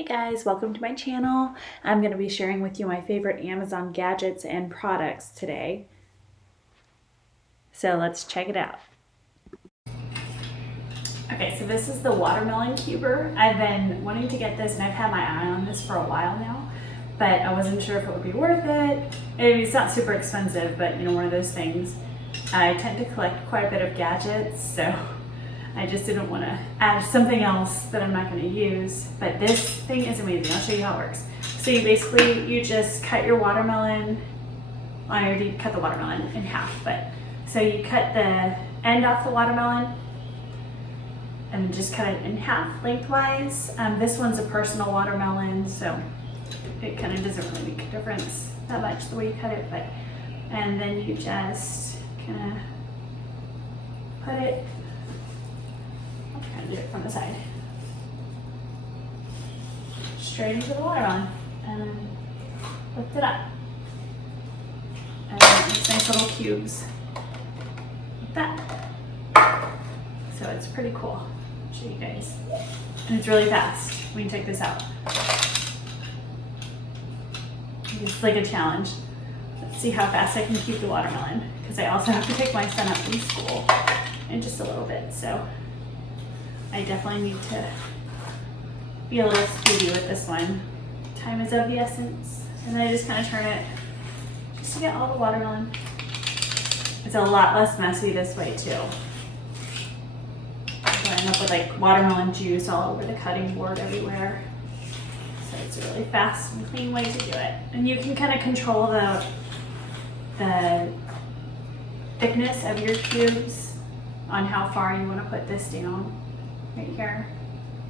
Hey guys, welcome to my channel. I'm going to be sharing with you my favorite Amazon gadgets and products today. So let's check it out. Okay, so this is the watermelon cuber. I've been wanting to get this and I've had my eye on this for a while now, but I wasn't sure if it would be worth it. It's not super expensive, but you know, one of those things. I tend to collect quite a bit of gadgets, so I just didn't want to add something else that I'm not going to use, but this thing is amazing. I'll show you how it works. So you just cut your watermelon. I already cut the watermelon in half, but so you cut the end off the watermelon and just cut it in half lengthwise. This one's a personal watermelon, so it kind of doesn't really make a difference that much the way you cut it, but and then you just kind of put it. Do it from the side. Straight into the watermelon and then lift it up. And it makes nice little cubes like that. So it's pretty cool. I'll show you guys. And it's really fast when you take this out. It's like a challenge. Let's see how fast I can keep the watermelon, because I also have to pick my son up from school in just a little bit. So I definitely need to be a little speedy with this one. Time is of the essence. And then I just kind of turn it just to get all the watermelon. It's a lot less messy this way too. I end up with like watermelon juice all over the cutting board everywhere. So it's a really fast and clean way to do it. And you can kind of control the thickness of your cubes on how far you want to put this down. Right here,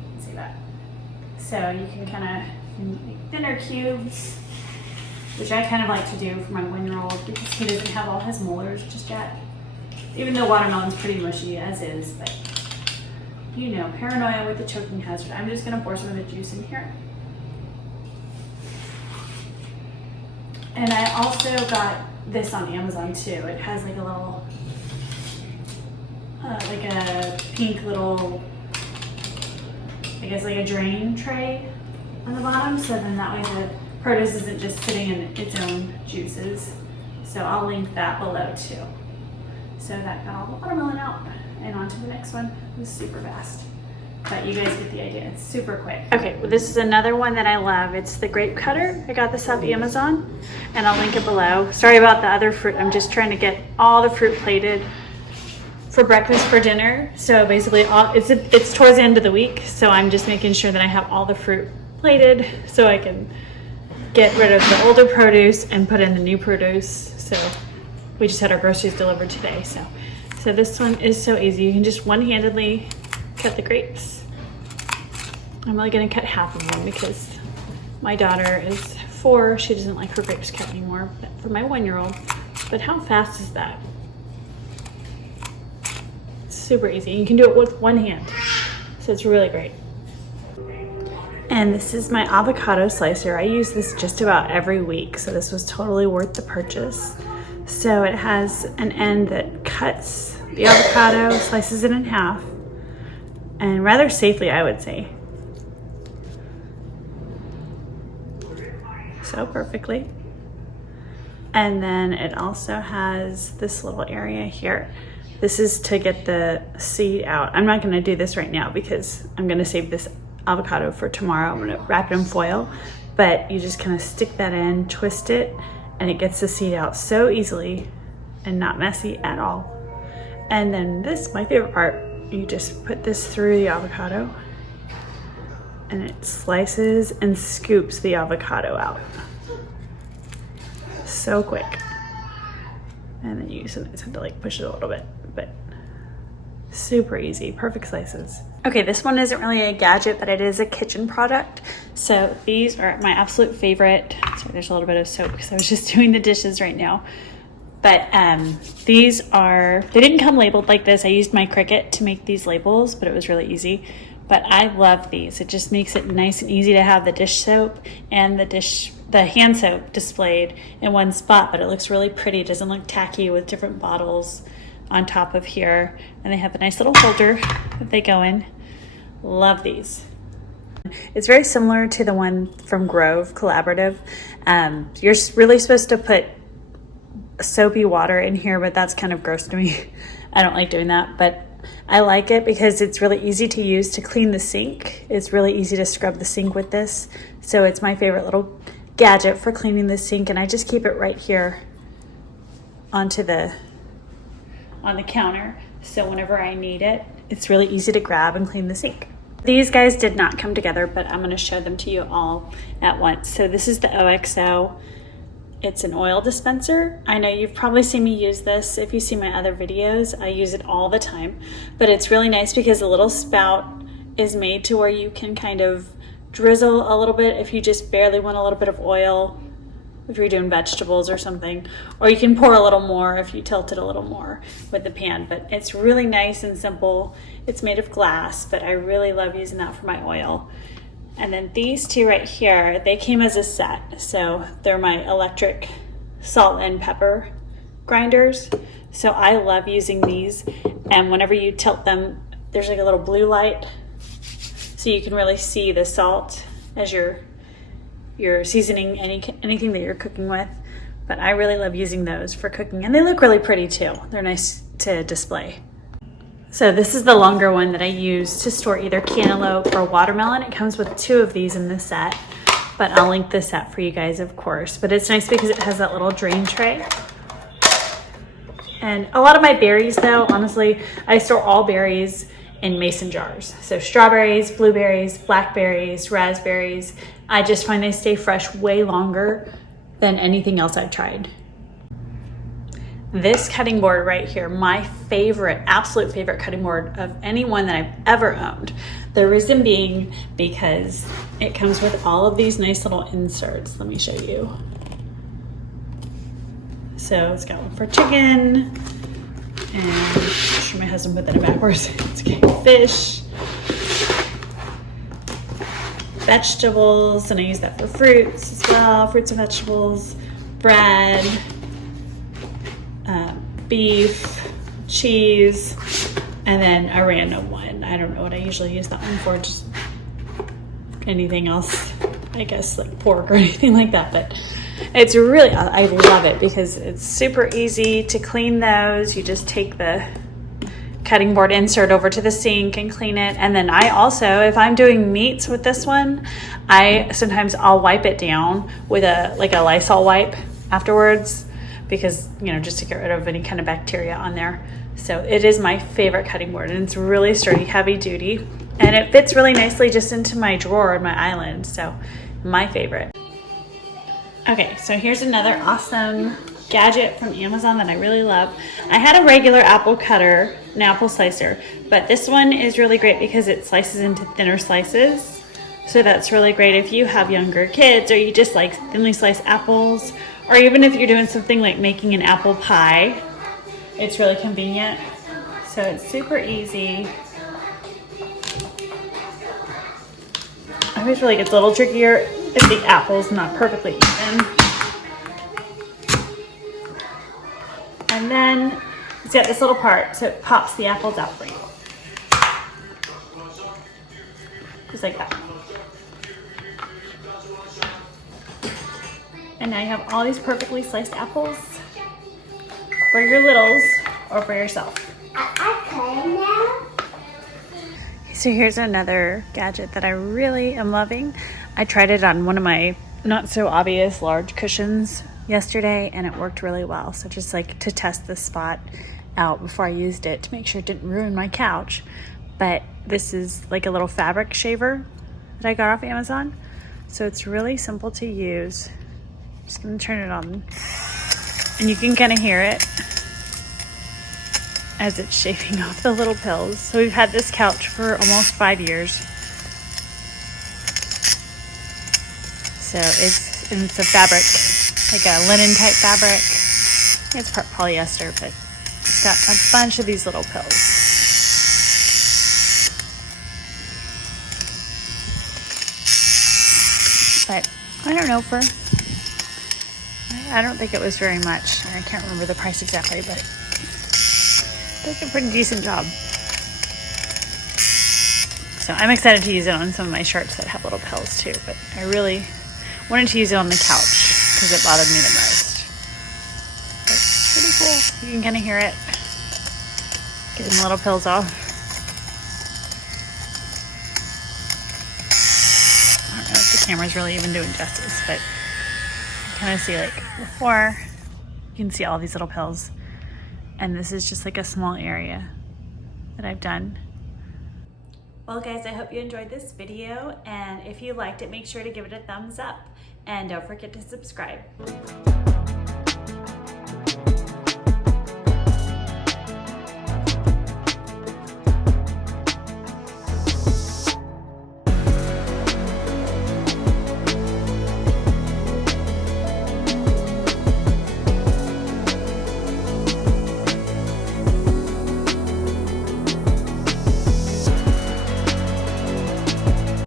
you can see that. So you can kind of make thinner cubes, which I kind of like to do for my 1-year-old because he doesn't have all his molars just yet. Even though watermelon's pretty mushy as is, but you know, paranoia with the choking hazard. I'm just gonna pour some of the juice in here. And I also got this on Amazon too. It has like a little, like a pink little, I guess like a drain tray on the bottom, so then that way the produce isn't just sitting in its own juices. So I'll link that below too. So that got all the watermelon out, and on to the next one. It was super fast, but you guys get the idea. It's super quick. Okay, well, this is another one that I love. It's the Grape Cutter. I got this off Amazon, and I'll link it below. Sorry about the other fruit. I'm just trying to get all the fruit plated for breakfast, for dinner. So basically it's towards the end of the week, so I'm just making sure that I have all the fruit plated so I can get rid of the older produce and put in the new produce. So we just had our groceries delivered today. So this one is so easy. You can just one-handedly cut the grapes. I'm only gonna cut half of them because my daughter is 4. She doesn't like her grapes cut anymore, but for my 1-year-old. But how fast is that? Super easy. You can do it with one hand, so it's really great. And this is my avocado slicer. I use this just about every week, so this was totally worth the purchase. So it has an end that cuts the avocado, slices it in half, and rather safely, I would say. So perfectly. And then it also has this little area here. This is to get the seed out. I'm not gonna do this right now because I'm gonna save this avocado for tomorrow. I'm gonna wrap it in foil, but you just kind of stick that in, twist it, and it gets the seed out so easily and not messy at all. And then this, my favorite part, you just put this through the avocado and it slices and scoops the avocado out. So quick. And then you sometimes have to like push it a little bit, but super easy, perfect slices. Okay, this one isn't really a gadget, but it is a kitchen product. So these are my absolute favorite. Sorry, there's a little bit of soap because I was just doing the dishes right now. But they didn't come labeled like this. I used my Cricut to make these labels, but it was really easy. But I love these. It just makes it nice and easy to have the dish soap and the hand soap displayed in one spot, but it looks really pretty. It doesn't look tacky with different bottles on top of here. And they have a nice little holder that they go in. Love these. It's very similar to the one from Grove Collaborative. You're really supposed to put soapy water in here, but that's kind of gross to me. I don't like doing that, but I like it because it's really easy to use to clean the sink. It's really easy to scrub the sink with this. So it's my favorite little gadget for cleaning the sink, and I just keep it right here on the counter. So whenever I need it, it's really easy to grab and clean the sink. These guys did not come together, but I'm going to show them to you all at once. So this is the OXO. It's an oil dispenser. I know you've probably seen me use this. If you see my other videos, I use it all the time. But it's really nice because the little spout is made to where you can kind of drizzle a little bit if you just barely want a little bit of oil, if you're doing vegetables or something. Or you can pour a little more if you tilt it a little more with the pan. But it's really nice and simple. It's made of glass, but I really love using that for my oil. And then these two right here, they came as a set. So they're my electric salt and pepper grinders. So I love using these. And whenever you tilt them, there's like a little blue light. So you can really see the salt as you're seasoning anything that you're cooking with. But I really love using those for cooking. And they look really pretty too. They're nice to display. So this is the longer one that I use to store either cantaloupe or watermelon. It comes with 2 of these in the set, but I'll link the set for you guys, of course. But it's nice because it has that little drain tray. And a lot of my berries though, honestly, I store all berries in mason jars. So strawberries, blueberries, blackberries, raspberries. I just find they stay fresh way longer than anything else I've tried. This cutting board right here, my favorite, absolute favorite cutting board of any one that I've ever owned. The reason being because it comes with all of these nice little inserts. Let me show you. So it's got one for chicken, and I'm sure my husband put that in backwards. It's got fish, vegetables, and I use that for fruits as well, fruits and vegetables, bread, beef, cheese, and then a random one. I don't know what I usually use that one for, just anything else, I guess, like pork or anything like that. But it's really, I love it because it's super easy to clean those. You just take the cutting board insert over to the sink and clean it. And then I also, if I'm doing meats with this one, I'll wipe it down with a Lysol wipe afterwards, because, you know, just to get rid of any kind of bacteria on there. So it is my favorite cutting board, and it's really sturdy, heavy duty, and it fits really nicely just into my drawer on my island. So my favorite. Okay, so here's another awesome gadget from Amazon that I really love. I had a regular apple cutter, an apple slicer, but this one is really great because it slices into thinner slices. So that's really great if you have younger kids or you just like thinly sliced apples, or even if you're doing something like making an apple pie. It's really convenient. So it's super easy. I always feel like it's a little trickier if the apple's not perfectly even. And then it's got this little part, so it pops the apples out for you. Just like that. And now you have all these perfectly sliced apples for your littles or for yourself. So here's another gadget that I really am loving. I tried it on one of my not so obvious large cushions yesterday, and it worked really well. So just like to test the spot out before I used it to make sure it didn't ruin my couch. But this is like a little fabric shaver that I got off Amazon. So it's really simple to use. Just gonna turn it on, and you can kind of hear it as it's shaving off the little pills. So we've had this couch for almost 5 years. So it's a fabric, like a linen type fabric. It's part polyester, but it's got a bunch of these little pills. But I don't know, I don't think it was very much. I can't remember the price exactly, but it does a pretty decent job. So I'm excited to use it on some of my shirts that have little pills too, but I really wanted to use it on the couch because it bothered me the most. But it's pretty cool. You can kind of hear it getting the little pills off. I don't know if the camera's really even doing justice, but you kind of see like before, you can see all these little pills. And this is just like a small area that I've done. Well guys, I hope you enjoyed this video, and if you liked it, make sure to give it a thumbs up and don't forget to subscribe.